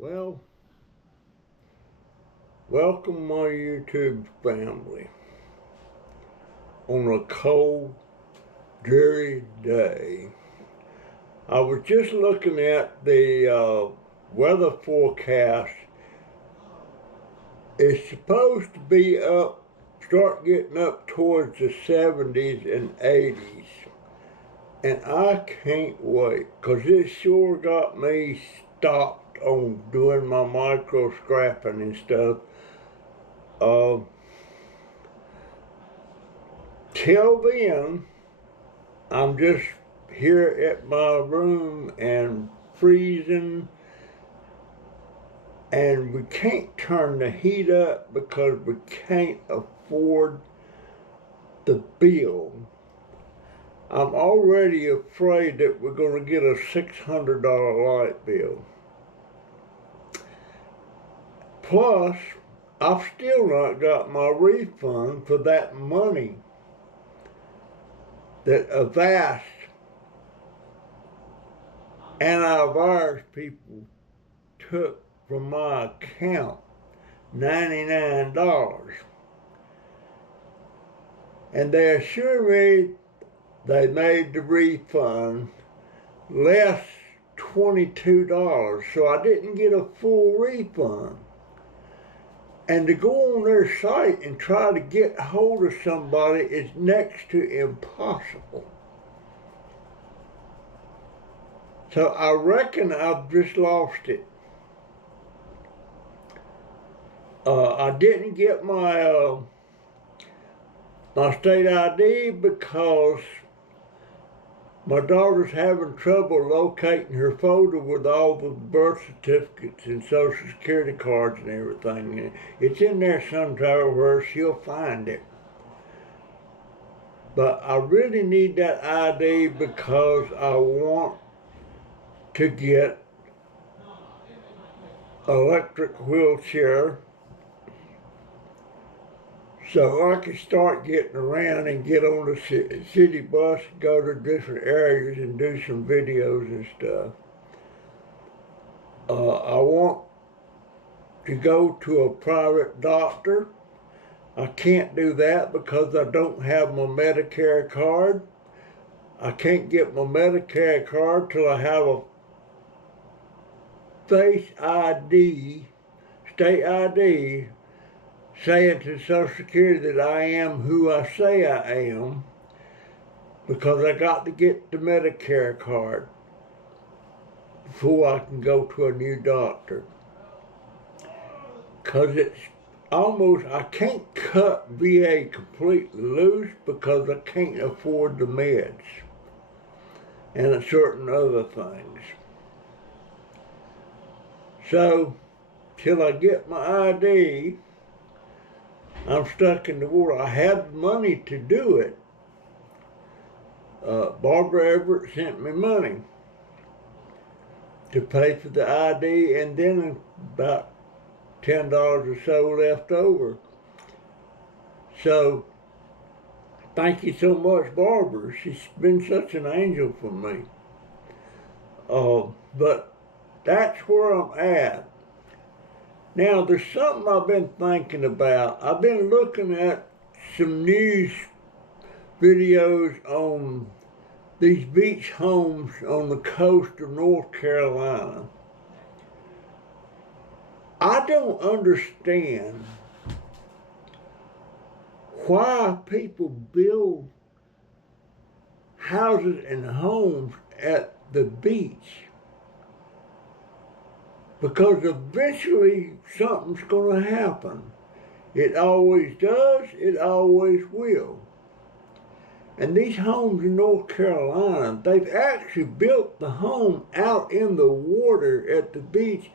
Well, welcome my YouTube family on a cold, dreary day. I was just looking at the weather forecast. It's supposed to be start getting up towards the 70s and 80s. And I can't wait, because it sure got me stopped on doing my micro scrapping and stuff. Till then, I'm just here at my room and freezing, and we can't turn the heat up because we can't afford the bill. I'm already afraid that we're going to get a $600 light bill. Plus, I've still not got my refund for that money that Avast antivirus people took from my account, $99. And they assure me they made the refund less $22, so I didn't get a full refund. And to go on their site and try to get hold of somebody is next to impossible. So I reckon I've just lost it. I didn't get my state ID because my daughter's having trouble locating her folder with all the birth certificates and social security cards and everything. It's in there sometime where she'll find it. But I really need that ID because I want to get an electric wheelchair so I can start getting around and get on the city bus, go to different areas and do some videos and stuff. I want to go to a private doctor. I can't do that because I don't have my Medicare card. I can't get my Medicare card till I have a face ID, state ID, saying to Social Security that I am who I say I am, because I got to get the Medicare card before I can go to a new doctor. Because it's almost, I can't cut VA completely loose because I can't afford the meds and certain other things. So, till I get my ID, I'm stuck in the water. I had money to do it. Barbara Everett sent me money to pay for the ID, and then about $10 or so left over. So, thank you so much, Barbara. She's been such an angel for me. But that's where I'm at. Now, there's something I've been thinking about. I've been looking at some news videos on these beach homes on the coast of North Carolina. I don't understand why people build houses and homes at the beach, because eventually something's going to happen. It always does, it always will. And these homes in North Carolina, they've actually built the home out in the water at the beach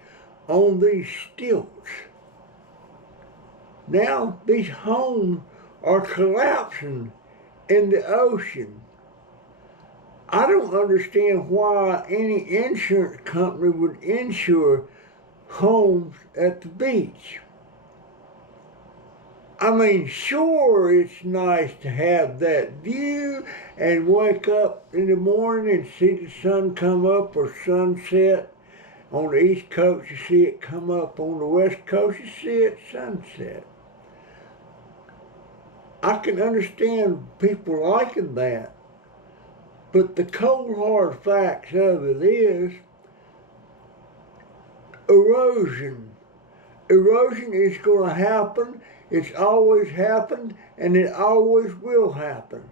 on these stilts. Now these homes are collapsing in the ocean. I don't understand why any insurance company would insure homes at the beach. I mean, sure, it's nice to have that view and wake up in the morning and see the sun come up or sunset on the East Coast, you see it come up. On the West Coast, you see it sunset. I can understand people liking that. But the cold hard facts of it is erosion. Erosion is going to happen. It's always happened, and it always will happen.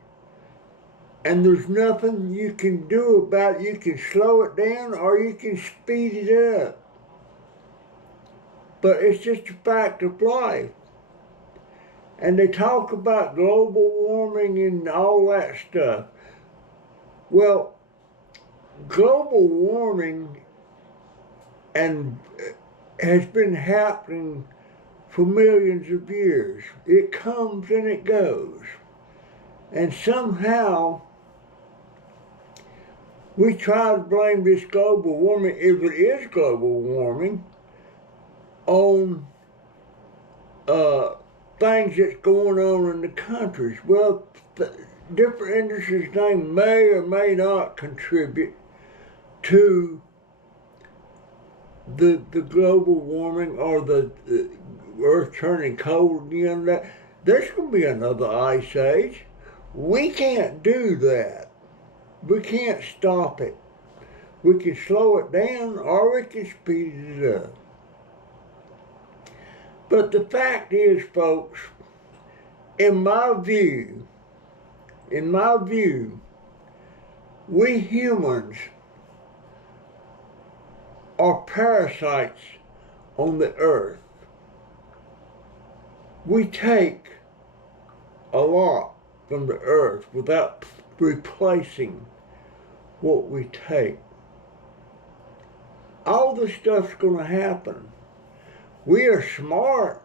And there's nothing you can do about it. You can slow it down or you can speed it up. But it's just a fact of life. And they talk about global warming and all that stuff. Well, global warming has been happening for millions of years. It comes and it goes. And somehow we try to blame this global warming, if it is global warming, on things that's going on in the countries. Well, different industries may or may not contribute to the global warming or the earth turning cold again. There's going to be another ice age. We can't do that. We can't stop it. We can slow it down or we can speed it up. But the fact is, folks, in my view, we humans are parasites on the earth. We take a lot from the earth without replacing what we take. All this stuff's going to happen. We are smart,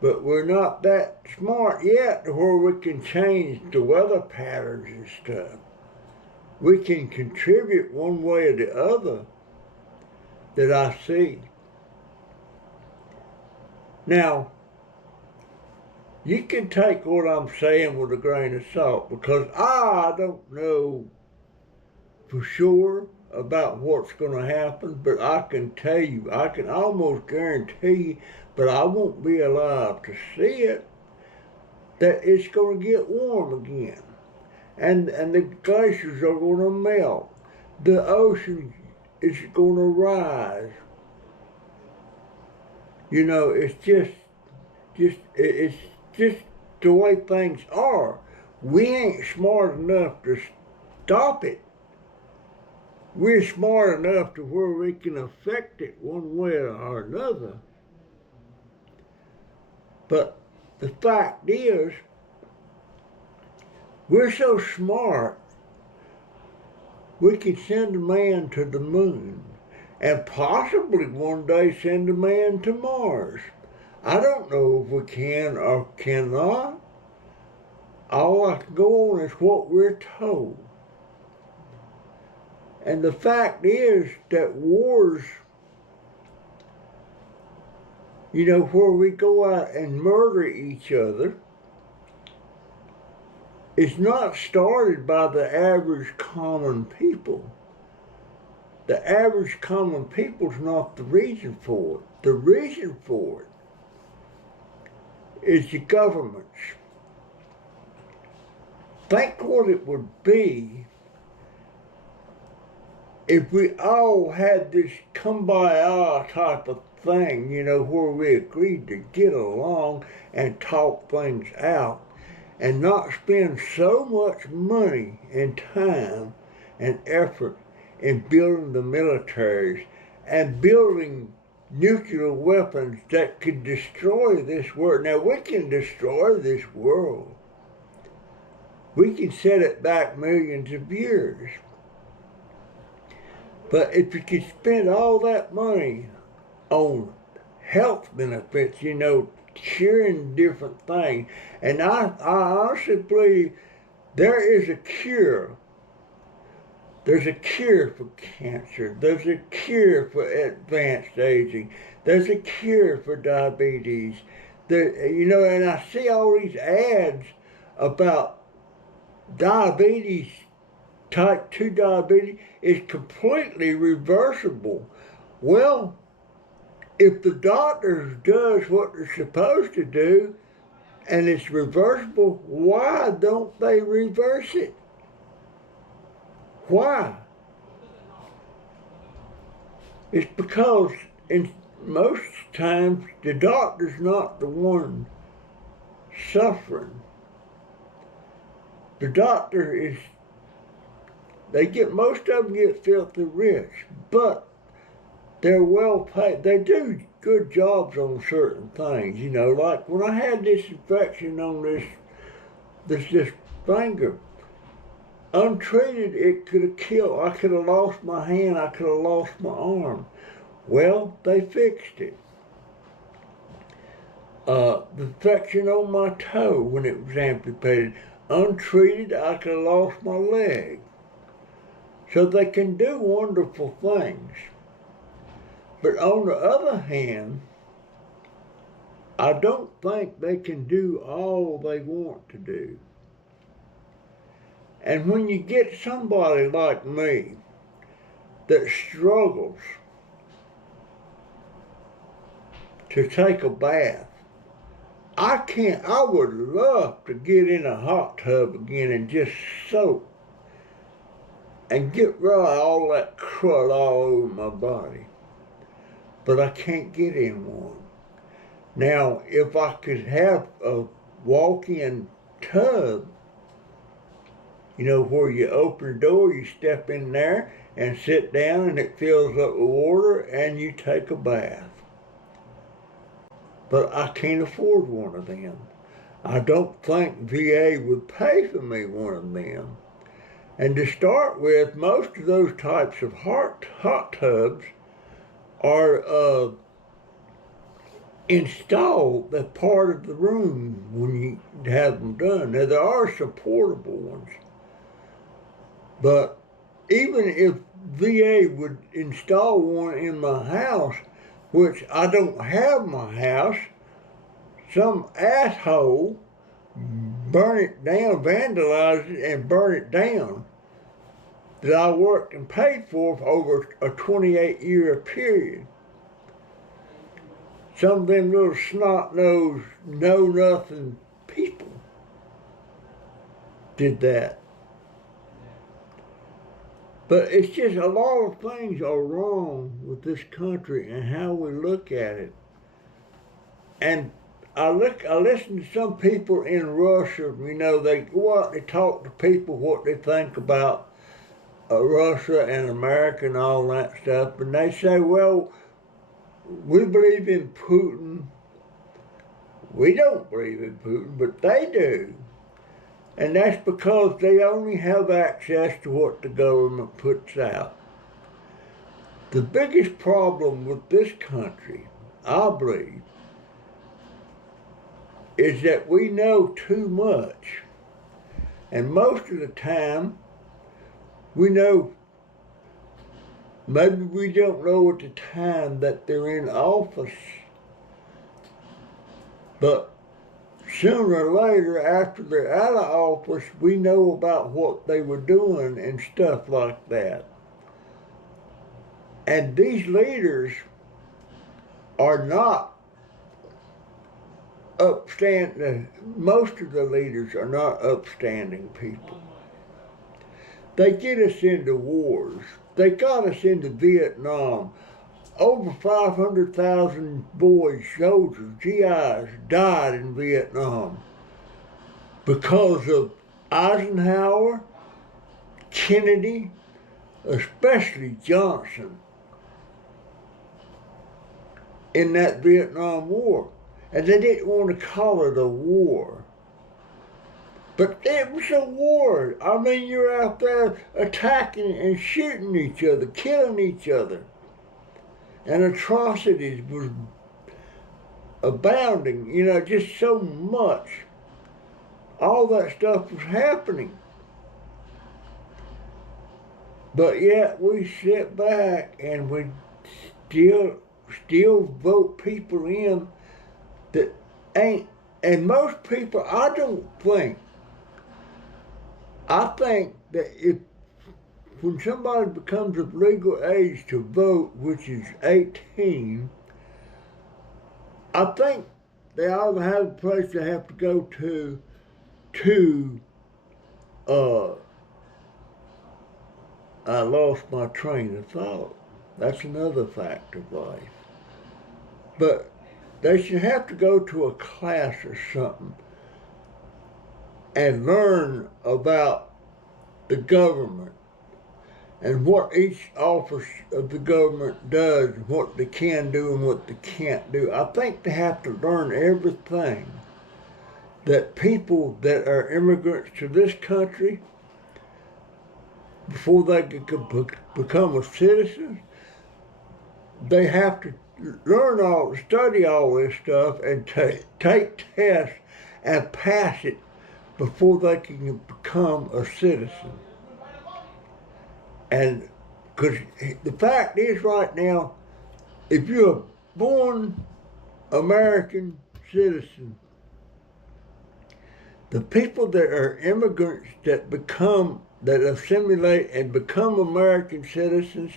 but we're not that smart yet to where we can change the weather patterns and stuff. We can contribute one way or the other that I see. Now, you can take what I'm saying with a grain of salt because I don't know for sure about what's going to happen, but I can tell you, I can almost guarantee, but I won't be alive to see it, that it's going to get warm again. And the glaciers are going to melt. The ocean is going to rise. You know, it's just the way things are. We ain't smart enough to stop it. We're smart enough to where we can affect it one way or another. But the fact is, we're so smart, we can send a man to the moon and possibly one day send a man to Mars. I don't know if we can or cannot. All I can go on is what we're told. And the fact is that wars, you know, where we go out and murder each other, is not started by the average common people. The average common people is not the reason for it. The reason for it is the governments. Think what it would be if we all had this kumbaya type of thing, you know, where we agreed to get along and talk things out and not spend so much money and time and effort in building the militaries and building nuclear weapons that could destroy this world. Now, we can destroy this world. We can set it back millions of years. But if you could spend all that money on health benefits, you know, curing different things, and I honestly believe there is a cure. There's a cure for cancer. There's a cure for advanced aging. There's a cure for diabetes. You know, and I see all these ads about diabetes, type 2 diabetes is completely reversible. Well, if the doctor does what they're supposed to do and it's reversible, why don't they reverse it? Why? It's because in most times the doctor's not the one suffering. The doctor is, most of them get filthy rich, but they're well paid. They do good jobs on certain things, you know, like when I had this infection on this finger, untreated, it could have killed. I could have lost my hand, I could have lost my arm. Well, they fixed it. The infection on my toe when it was amputated, untreated, I could have lost my leg. So they can do wonderful things. But on the other hand, I don't think they can do all they want to do. And when you get somebody like me that struggles to take a bath, I would love to get in a hot tub again and just soak and get rid of all that crud all over my body. But I can't get in one. Now, if I could have a walk-in tub, you know, where you open the door, you step in there and sit down and it fills up with water and you take a bath. But I can't afford one of them. I don't think VA would pay for me one of them. And to start with, most of those types of hot tubs are installed as part of the room when you have them done. Now, there are some portable ones. But even if VA would install one in my house, which I don't have my house, some asshole burn it down, vandalize it, and burn it down that I worked and paid for over a 28-year period. Some of them little snot-nosed, know-nothing people did that. But it's just a lot of things are wrong with this country and how we look at it. And I listen to some people in Russia, you know, they go out and they talk to people what they think about Russia and America and all that stuff. And they say, well, we believe in Putin. We don't believe in Putin, but they do. And that's because they only have access to what the government puts out. The biggest problem with this country, I believe, is that we know too much. And most of the time, we know, maybe we don't know at the time that they're in office, but sooner or later, after they're out of office, we know about what they were doing and stuff like that. And these leaders are not upstanding. Most of the leaders are not upstanding people. They get us into wars. They got us into Vietnam. Over 500,000 boys, soldiers, GIs died in Vietnam because of Eisenhower, Kennedy, especially Johnson, in that Vietnam War. And they didn't want to call it a war. But it was a war. I mean, you're out there attacking and shooting each other, killing each other. And atrocities was abounding, you know, just so much. All that stuff was happening. But yet we sit back and we still vote people in that ain't, and most people, I think that if when somebody becomes of legal age to vote, which is 18, I think they ought to have a place they have to go to, uh, I lost my train of thought. That's another fact of life. But they should have to go to a class or something and learn about the government and what each office of the government does, and what they can do and what they can't do. I think they have to learn everything that people that are immigrants to this country, before they can become a citizen, they have to study all this stuff and take tests and pass it before they can become a citizen. And because the fact is right now, if you're a born American citizen, the people that are immigrants that assimilate and become American citizens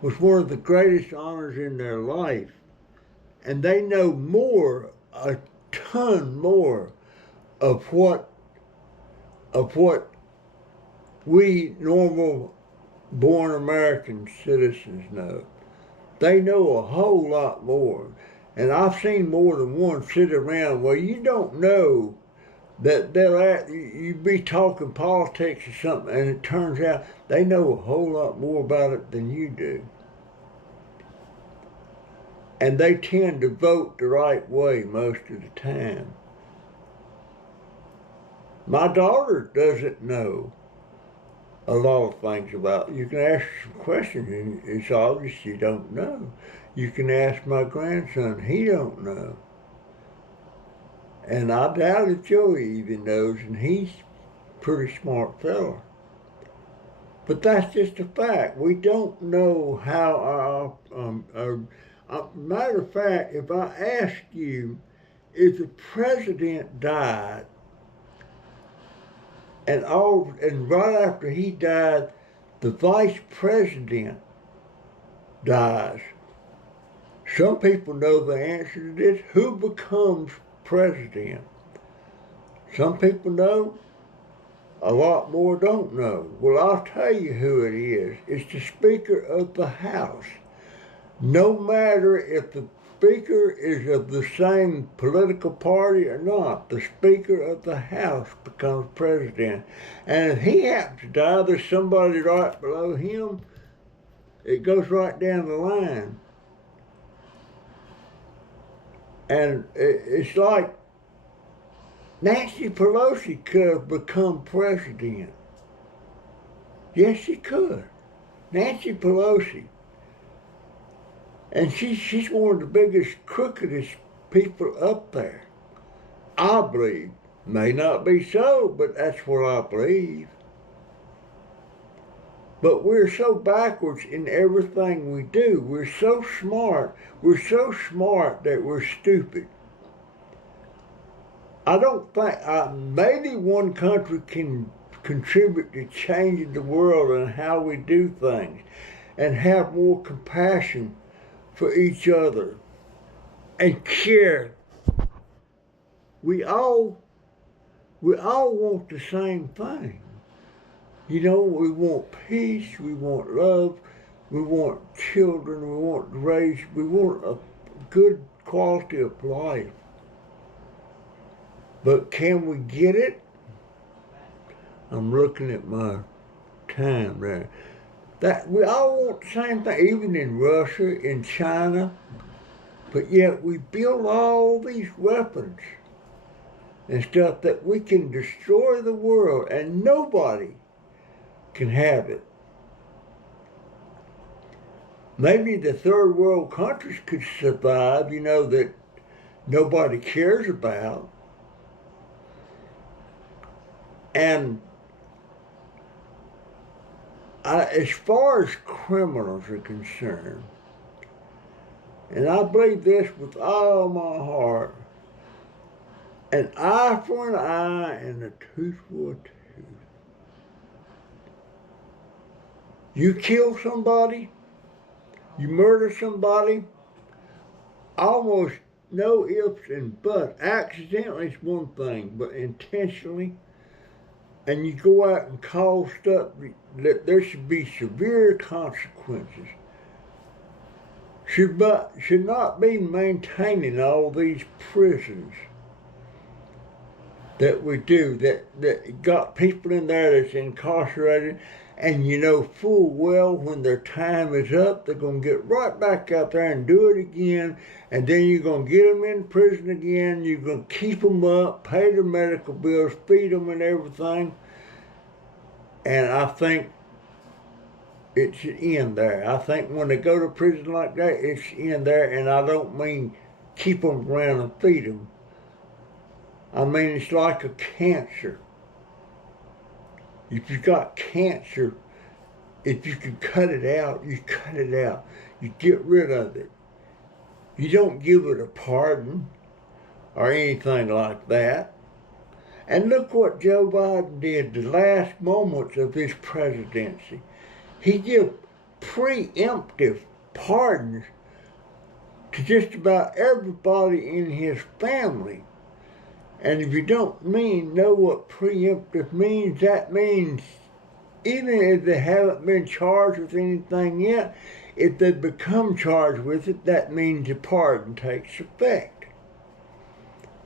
was one of the greatest honors in their life. And they know more, a ton more of what we normal born American citizens know. They know a whole lot more. And I've seen more than one sit around where you don't know that you be talking politics or something, and it turns out they know a whole lot more about it than you do. And they tend to vote the right way most of the time. My daughter doesn't know a lot of things about it. You can ask her some questions and it's obvious she don't know. You can ask my grandson, he don't know. And I doubt if Joey even knows, and he's a pretty smart fella. But that's just a fact. We don't know how matter of fact, if I ask you, if the president died, and right after he died, the vice president dies. Some people know the answer to this. Who becomes president? Some people know. A lot more don't know. Well, I'll tell you who it is. It's the Speaker of the House. No matter if the Speaker is of the same political party or not, the Speaker of the House becomes president. And if he happens to die, there's somebody right below him. It goes right down the line. And it's like Nancy Pelosi could have become president. Yes, she could. Nancy Pelosi. And she's one of the biggest, crookedest people up there. I believe. May not be so, but that's what I believe. But we're so backwards in everything we do. We're so smart. We're so smart that we're stupid. I don't think, maybe one country can contribute to changing the world and how we do things and have more compassion for each other and care. We all want the same thing. You know, we want peace, we want love, we want children, we want race, we want a good quality of life. But can we get it? I'm looking at my time there. That we all want the same thing, even in Russia, in China, but yet we build all these weapons and stuff that we can destroy the world and nobody can have it. Maybe the third world countries could survive, you know, that nobody cares about. And as far as criminals are concerned, and I believe this with all my heart, an eye for an eye and a tooth for a tooth. You kill somebody, you murder somebody, almost no ifs and buts. Accidentally is one thing, but intentionally, and you go out and cause stuff, that there should be severe consequences. Should not be maintaining all these prisons that we do, that got people in there that's incarcerated, and you know full well when their time is up, they're going to get right back out there and do it again, and then you're going to get them in prison again, you're going to keep them up, pay their medical bills, feed them and everything, and I think it should end there. I think when they go to prison like that, it should end there, and I don't mean keep them around and feed them. I mean, it's like a cancer. If you've got cancer, if you can cut it out, you cut it out. You get rid of it. You don't give it a pardon or anything like that. And look what Joe Biden did the last moments of his presidency. He gave preemptive pardons to just about everybody in his family. And if you don't know what preemptive means, that means even if they haven't been charged with anything yet, if they become charged with it, that means the pardon takes effect.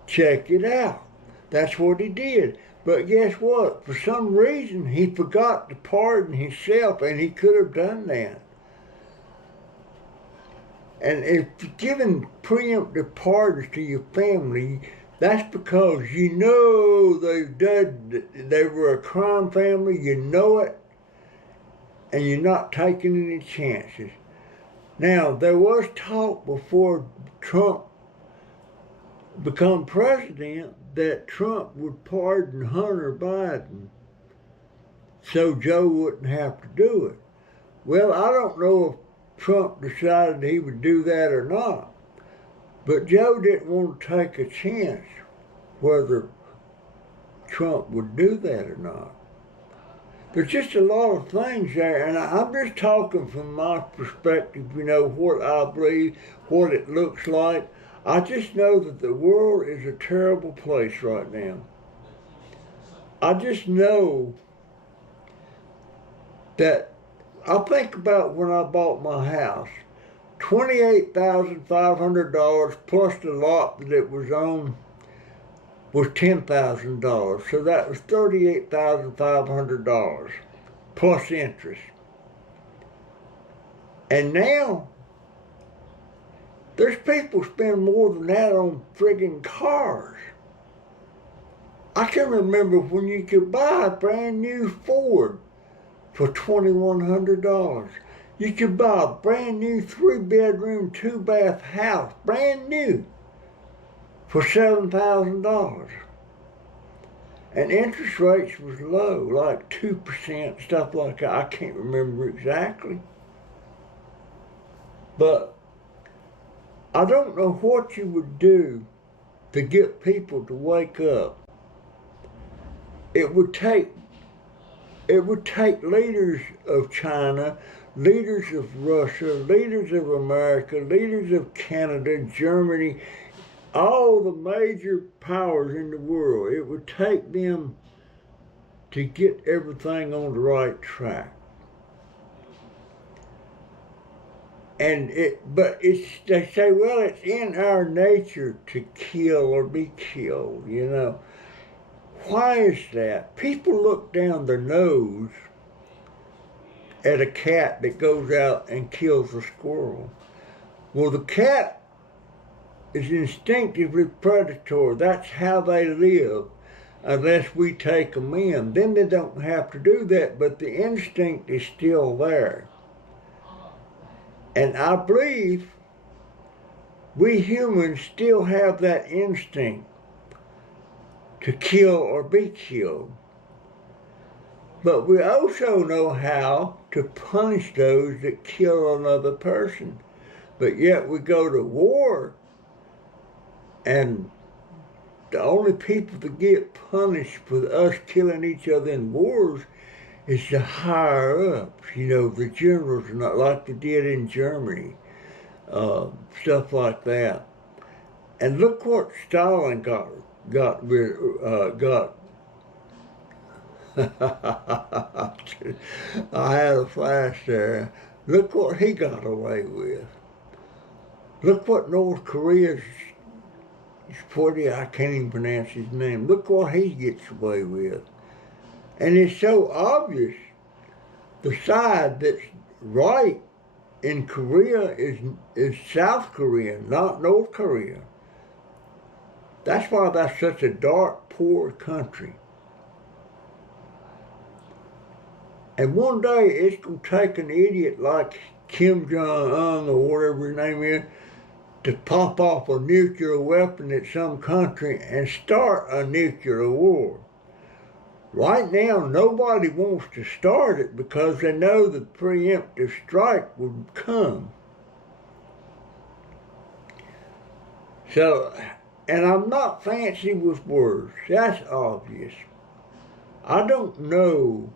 Check it out. That's what he did. But guess what? For some reason, he forgot to pardon himself, and he could have done that. And if you're giving preemptive pardons to your family, that's because you know they were a crime family, you know it, and you're not taking any chances. Now, there was talk before Trump become president that Trump would pardon Hunter Biden so Joe wouldn't have to do it. Well, I don't know if Trump decided he would do that or not. But Joe didn't want to take a chance whether Trump would do that or not. There's just a lot of things there, and I'm just talking from my perspective, what I believe, what it looks like. I just know that the world is a terrible place right now. I just know that I think about when I bought my house. $28,500 plus the lot that it was on was $10,000. So that was $38,500 plus interest. And now, there's people spend more than that on friggin' cars. I can remember when you could buy a brand new Ford for $2,100. You could buy a brand new 3-bedroom, 2-bath house, brand new, for $7,000. And interest rates was low, like 2%, stuff like that. I can't remember exactly. But I don't know what you would do to get people to wake up. It would take leaders of China, leaders of Russia, leaders of America, leaders of Canada, Germany, all the major powers in the world. It would take them to get everything on the right track. And they say, well, it's in our nature to kill or be killed, Why is that? People look down their nose at a cat that goes out and kills a squirrel. Well, the cat is instinctively predatory. That's how they live, unless we take them in. Then they don't have to do that, but the instinct is still there. And I believe we humans still have that instinct to kill or be killed. But we also know how to punish those that kill another person. But yet we go to war, and the only people that get punished for us killing each other in wars It's the higher ups, the generals, not like they did in Germany, stuff like that. And look what Stalin got rid got. I had a flash there. Look what he got away with. Look what North Korea's I can't even pronounce his name. Look what he gets away with. And it's so obvious. The side that's right in Korea is South Korea, not North Korea. That's why that's such a dark, poor country. And one day it's going to take an idiot like Kim Jong-un or whatever his name is to pop off a nuclear weapon at some country and start a nuclear war. Right now, nobody wants to start it because they know the preemptive strike would come. So, and I'm not fancy with words. That's obvious. I don't know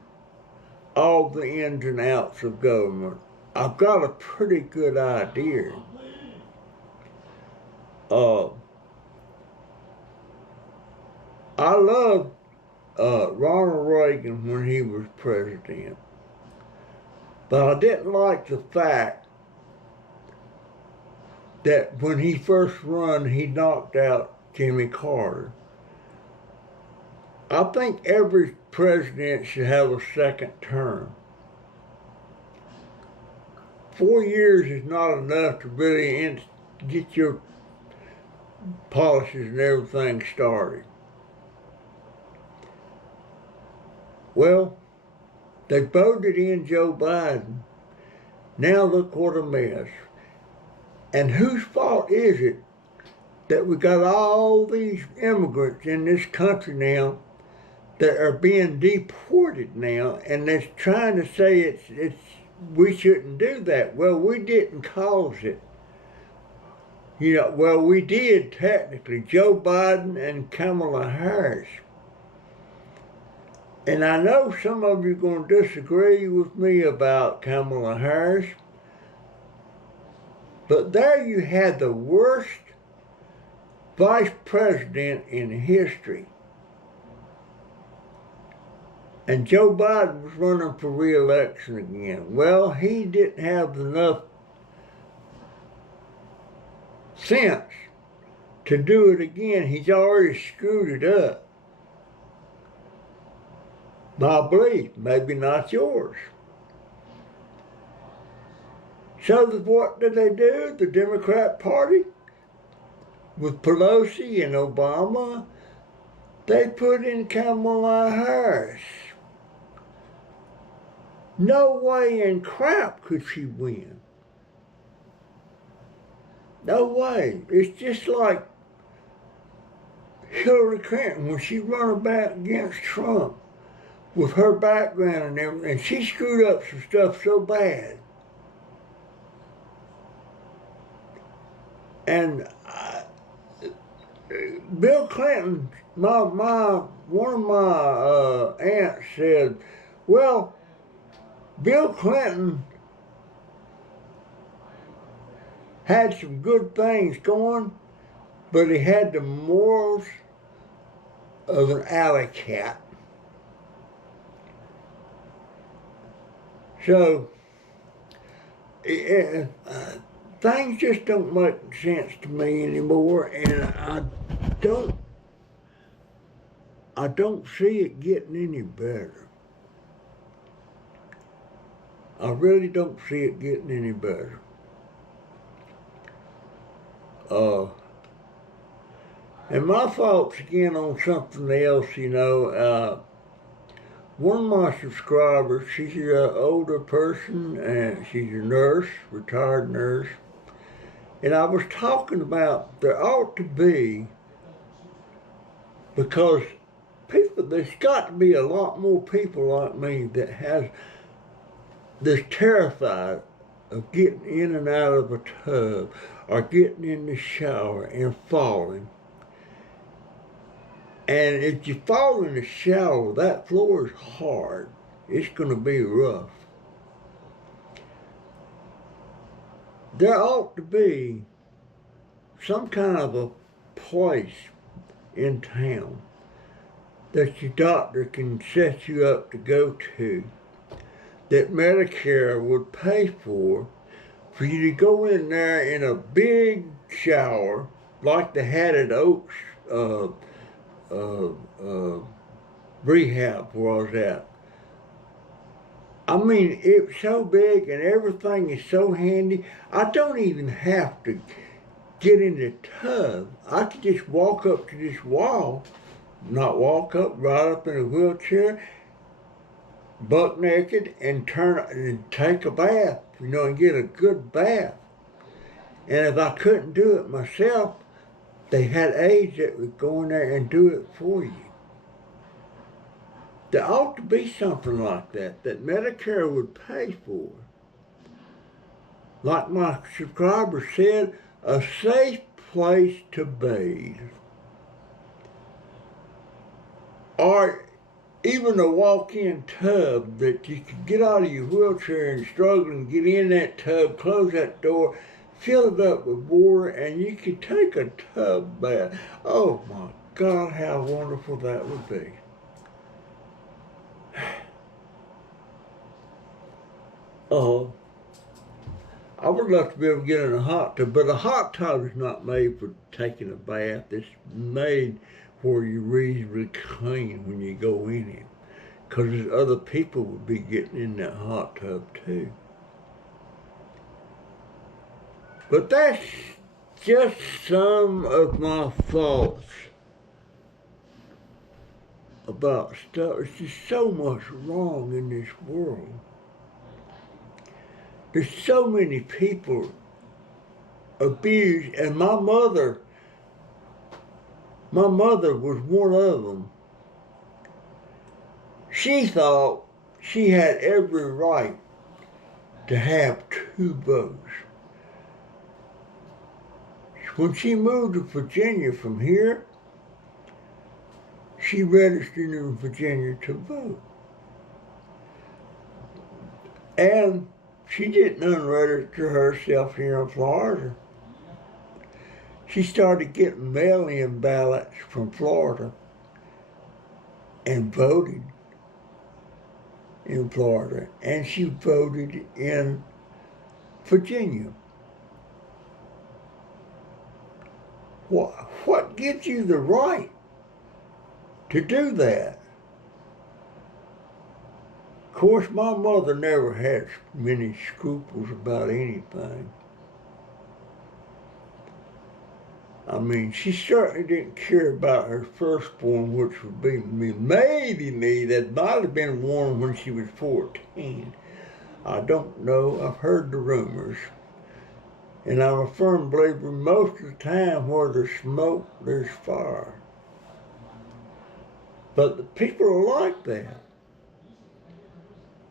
all the ins and outs of government. I've got a pretty good idea. I loved Ronald Reagan when he was president, but I didn't like the fact that when he first run, he knocked out Jimmy Carter. I think every president should have a second term. 4 years is not enough to really get your policies and everything started. Well, they voted in Joe Biden. Now look what a mess. And whose fault is it that we got all these immigrants in this country now that are being deported now, and they're trying to say it's we shouldn't do that? Well, we didn't cause it. Well, we did technically, Joe Biden and Kamala Harris. And I know some of you are going to disagree with me about Kamala Harris, but there you had the worst vice president in history. And Joe Biden was running for re-election again. Well, he didn't have enough sense to do it again. He's already screwed it up. My belief, maybe not yours. So what did they do? The Democrat Party, with Pelosi and Obama, they put in Kamala Harris. No way in crap could she win. No way. It's just like Hillary Clinton when she ran back against Trump with her background and everything. And she screwed up some stuff so bad. And Bill Clinton, one of my aunts said, well, Bill Clinton had some good things going, but he had the morals of an alley cat. So, things just don't make sense to me anymore, and I don't see it getting any better. I really don't see it getting any better. And my thoughts again on something else, one of my subscribers, she's an older person and she's a nurse, retired nurse. And I was talking about there ought to be, because there's got to be a lot more people like me that's terrified of getting in and out of a tub or getting in the shower and falling. And if you fall in the shower, that floor is hard. it's going to be rough. There ought to be some kind of a place in town that your doctor can set you up to go to that Medicare would pay for you to go in there in a big shower like they had at Oaks uh, uh, uh, rehab where I was at. I mean, it's so big and everything is so handy. I don't even have to get in the tub. I could just walk up to this wall, not walk up, right up in a wheelchair, buck naked, and turn and take a bath, and get a good bath. And if I couldn't do it myself, they had aides that would go in there and do it for you. There ought to be something like that Medicare would pay for. Like my subscriber said, a safe place to bathe. Or even a walk-in tub that you could get out of your wheelchair and struggle and get in that tub, close that door, fill it up with water, and you could take a tub bath. Oh my God, how wonderful that would be. Oh, I would love to be able to get in a hot tub, but a hot tub is not made for taking a bath. It's made where you're reasonably clean when you go in it, because there's other people would be getting in that hot tub too. But that's just some of my thoughts about stuff. There's just so much wrong in this world. There's so many people abused, and my mother was one of them. She thought she had every right to have 2 votes. When she moved to Virginia from here, she registered in Virginia to vote. And she didn't unregister herself here in Florida. She started getting mail-in ballots from Florida and voted in Florida. And she voted in Virginia. What gives you the right to do that? Of course, my mother never had many scruples about anything. I mean, she certainly didn't care about her firstborn, which would be me, maybe me. That might have been one when she was 14. I don't know. I've heard the rumors. And I'm a firm believer most of the time where there's smoke, there's fire. But the people are like that.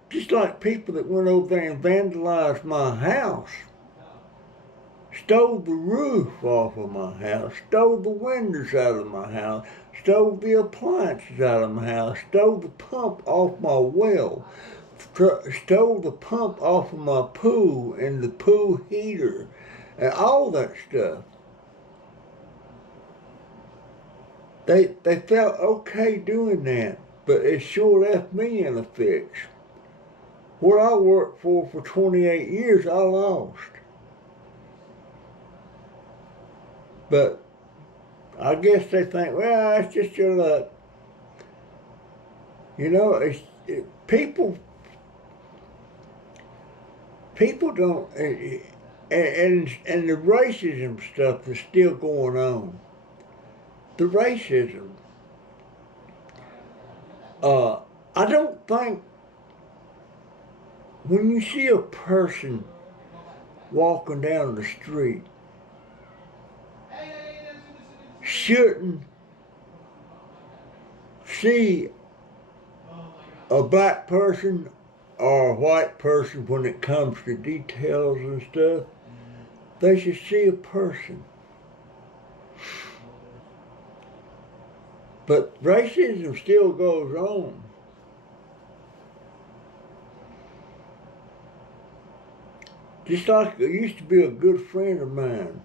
Just like people that went over there and vandalized my house, stole the roof off of my house, stole the windows out of my house, stole the appliances out of my house, stole the pump off my well, stole the pump off of my pool and the pool heater, and all that stuff. They felt okay doing that, but it sure left me in a fix. What I worked for 28 years, I lost. But I guess they think, well, it's just your luck. People don't, and the racism stuff is still going on. The racism. I don't think when you see a person walking down the street, shouldn't see a black person or a white person when it comes to details and stuff. They should see a person. But racism still goes on. Just like it used to be a good friend of mine.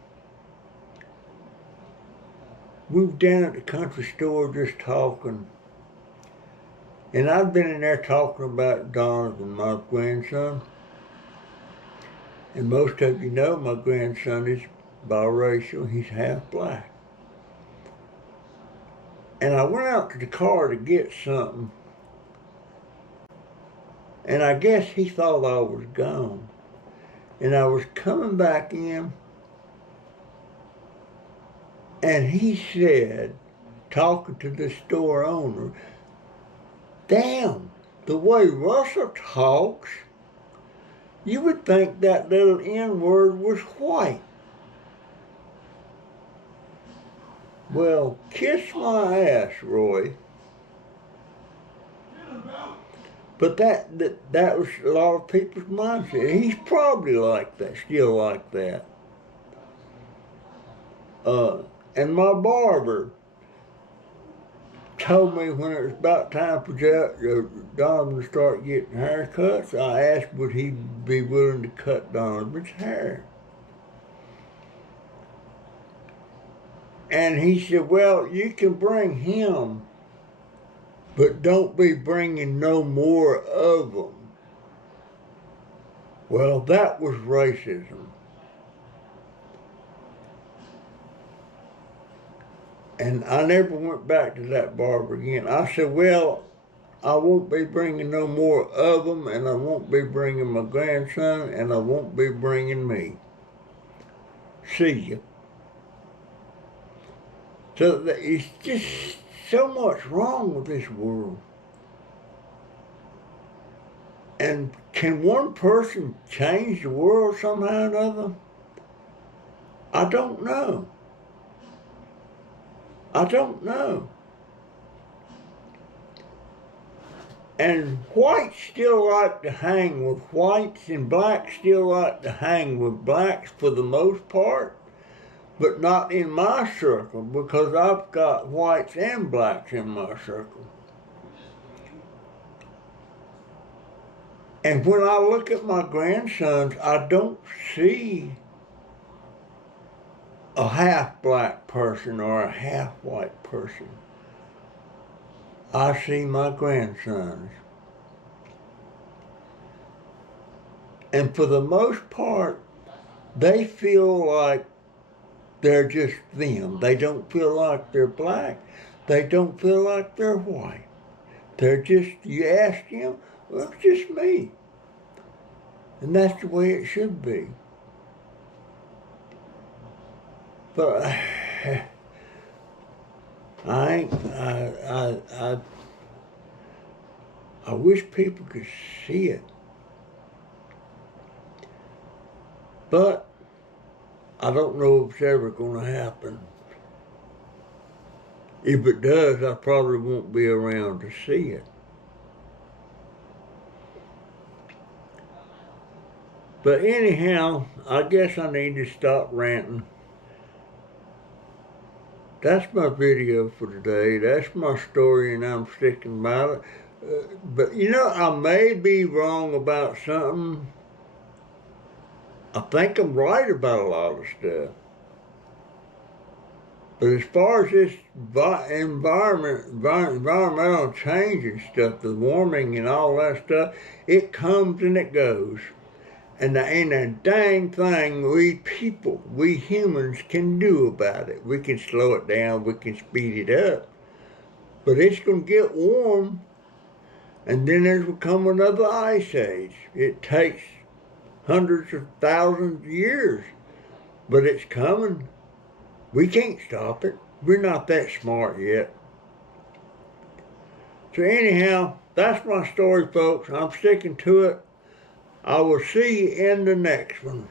We were down at the country store just talking. And I've been in there talking about Donovan, my grandson. And most of you know my grandson is biracial. He's half black. And I went out to the car to get something. And I guess he thought I was gone. And I was coming back in. And he said, talking to the store owner, damn, the way Russell talks, you would think that little N-word was white. Well, kiss my ass, Roy. But that was a lot of people's mindset. He's probably like that, still like that. And my barber told me when it was about time for Donovan to start getting haircuts, I asked would he be willing to cut Donovan's hair. And he said, well, you can bring him, but don't be bringing no more of them. Well, that was racism. And I never went back to that barber again. I said, well, I won't be bringing no more of them, and I won't be bringing my grandson, and I won't be bringing me. See ya. So it's just so much wrong with this world. And can one person change the world somehow or another? I don't know. I don't know. And whites still like to hang with whites, and blacks still like to hang with blacks for the most part, but not in my circle, because I've got whites and blacks in my circle. And when I look at my grandsons, I don't see a half black person or a half white person. I see my grandsons. And for the most part, they feel like they're just them. They don't feel like they're black. They don't feel like they're white. They're just, you ask them, well, it's just me. And that's the way it should be. But I wish people could see it. But I don't know if it's ever going to happen. If it does, I probably won't be around to see it. But anyhow, I guess I need to stop ranting. That's my video for today. That's my story, and I'm sticking by it. But you know, I may be wrong about something. I think I'm right about a lot of stuff. But as far as this environmental change and stuff, the warming and all that stuff, it comes and it goes. And there ain't a dang thing we people, we humans can do about it. We can slow it down, we can speed it up. But it's going to get warm, and then there's going to come another ice age. It takes hundreds of thousands of years, but it's coming. We can't stop it. We're not that smart yet. So anyhow, that's my story, folks. I'm sticking to it. I will see you in the next one.